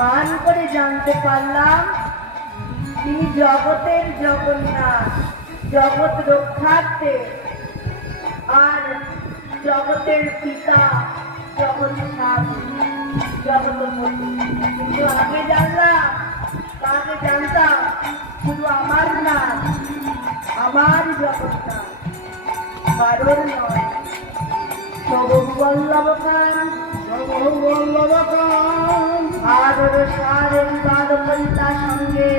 মান করে জানতে পারলাম তিনি জগতের জগন্নাথ, জগৎ রক্ষার্থে, আর জগতের পিতা, জগৎ স্বামী, জগৎপতি। কিন্তু আগে জানতাম শুধু আমার না, আমার জগন্নাথ, কারোর নয়। সবল্লভকান আদর সারের বাদ করিতা সঙ্গে